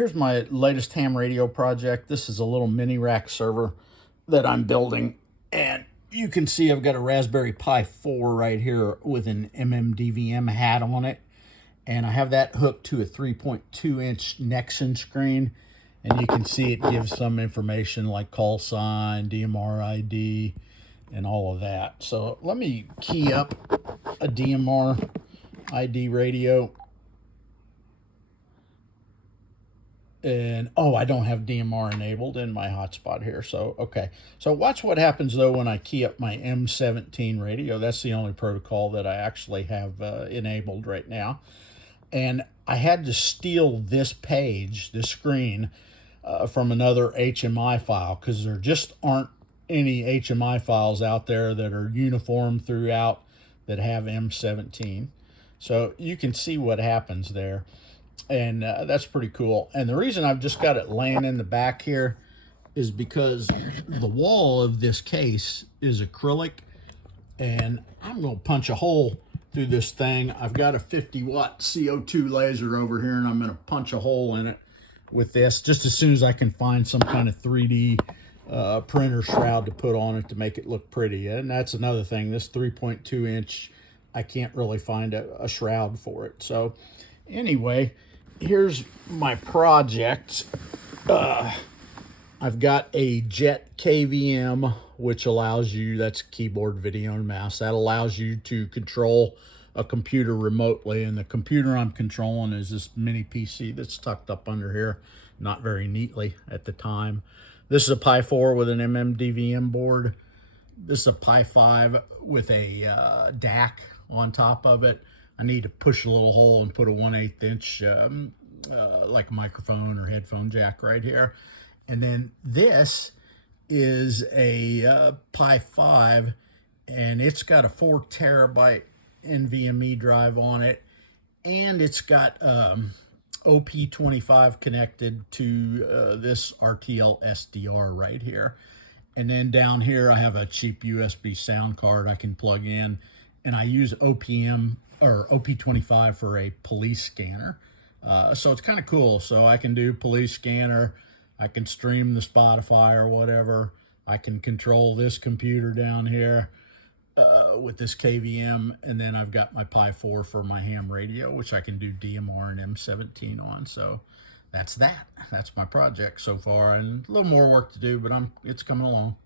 here's my latest ham radio project. This is a little mini rack server that I'm building, and you can see I've got a Raspberry Pi 4 right here with an MMDVM hat on it, and I have that hooked to a 3.2-inch Nextion screen, and you can see it gives some information like call sign, DMR ID, and all of that. So let me key up a DMR ID radio. And oh, I don't have DMR enabled in my hotspot here. So okay, so watch what happens though when I key up my M17 radio. That's the only protocol that I actually have enabled right now. And I had to steal this page, this screen, from another HMI file, because there just aren't any HMI files out there that are uniform throughout that have M17. So you can see what happens there. And that's pretty cool. And the reason I've just got it laying in the back here is because the wall of this case is acrylic, and I'm going to punch a hole through this thing. I've got a 50-watt CO2 laser over here, and I'm going to punch a hole in it with this just as soon as I can find some kind of 3D printer shroud to put on it to make it look pretty. And that's another thing. This 3.2-inch, I can't really find a shroud for it. So anyway, here's my project. I've got a Jet KVM, which allows you, that's keyboard, video, and mouse. That allows you to control a computer remotely. And the computer I'm controlling is this mini PC that's tucked up under here, not very neatly at the time. This is a Pi 4 with an MMDVM board. This is a Pi 5 with a DAC on top of it. I need to push a little hole and put a 1/8 inch like microphone or headphone jack right here. And then this is a Pi 5, and it's got a 4 terabyte NVMe drive on it, and it's got OP25 connected to this RTL SDR right here. And then down here I have a cheap USB sound card I can plug in, and I use OPM or OP25 for a police scanner. So it's kind of cool. So I can do police scanner, I can stream the Spotify or whatever. I can control this computer down here with this KVM, and then I've got my Pi 4 for my ham radio, which I can do DMR and M17 on. So that's that. That's my project so far, and a little more work to do, but it's coming along.